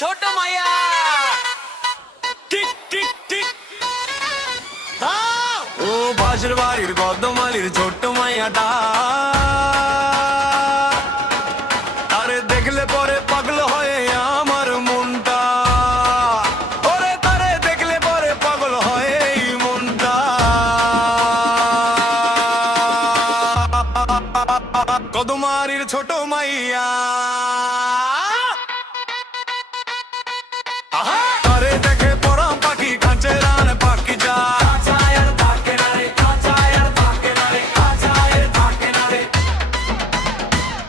ছোট মাইয়া। Tick tick tick. ও পাশের বাড়ির কদমালির ছোট্ট মাইয়াটা, আরে দেখলে পরে পাগল হয়ে আমার মনটা, ওরে তারে দেখলে পরে পাগল হয়ে এই মনটা। কদমালির ছোট মাইয়া, আরে দেখে পরা পাখি কাঁচে রান পাখি যা,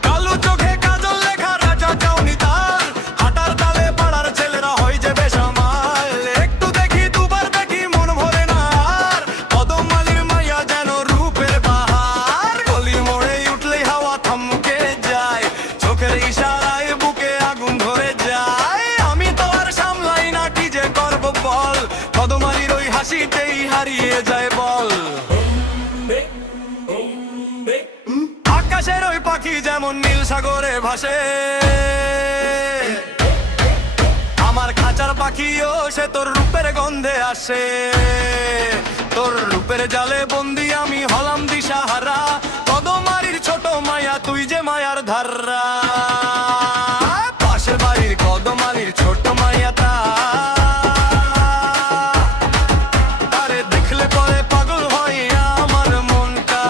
কালো চোখে কাজল লেখা রাজা চাউনি তার, হাঁটার তালে পাড়ার ছেলেরা হয় যে বেসামাল। একটু দেখি দুবার দেখি মন ভরে না আর, কদমালির মাইয়া যেন রূপের বাহার। গলি মোড়ে উঠলেই হাওয়া থমকে যায়, চোখের ইশারায় বুকে আগুন ধরে যায়। আমি তো আর সামলাই না, কি যে করব বল, কদমালির ওই হাসিতেই হারিয়ে যায় বল। আকাশের ওই পাখি যেমন নীল সাগরে ভাসে, আমার খাঁচার পাখিও সে তোর রূপের গন্ধে আসে। তোর রূপের জালে বন্দি আমি হলাম দিশাহারা, কদমালির ছোট মায়া তুই যে মায়ার ধারা। পাশের বাড়ির কদমালির ছোট মায়াটা, আরে দেখলে পরে পাগল হয় আমার মনটা,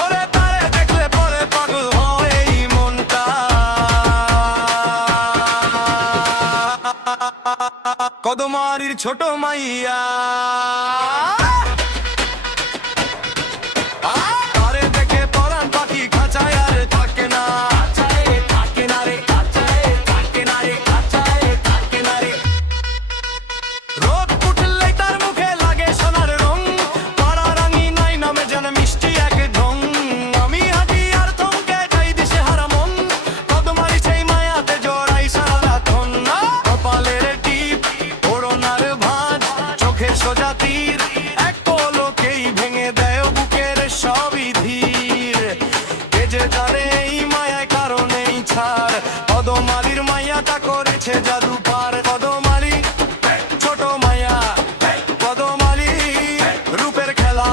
ওরে তারে দেখলে পরে পাগল হয় এই মনটা। কদমালির ছোট মাইয়া, আরে দেখে পরাণ পাখি খাঁচায় আর থাকে না, থাকে না রে, থাকে না রে, থাকে না রে। রোদ উঠলেই তার মুখে লাগে সোনার রং, পাড়া রাঙি নাই নামে যেন মিষ্টি এক ঢং। আমি হাঁটি আর থমকে যাই দিশে হারা মন, কদমালি সেই মায়াতে জড়াই সারাক্ষণ। কপালের টিপ, ওড়নার ভাঁজ, চোখের সোজা তীর, এক পলকেই ভেঙে দেয় বুকের সবই ধীর। কে যে জানে এই মায়ায় কারণেই ছাড়, কদমালির মায়াটা করেছে জাদু পার। কদমালি ছোট মায়া, কদমালি রূপের খেলা,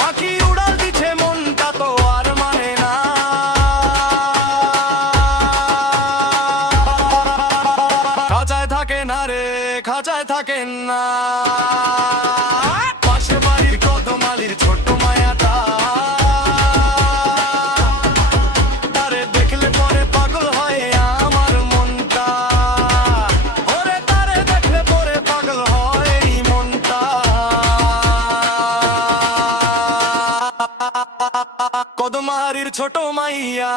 পাখি উড়াল দিছে মনটা তো আর মানে না। খাঁচায় থাকে না রে, খাঁচায় থাকে না। পাশের বাড়ির কদমালির ছোট মায়াটা, তারে দেখলে পরে পাগল হয় আমার মনটা, ওরে তারে দেখলে পরে পাগল হয় এই মনটা। কদমালির ছোট মাইয়া।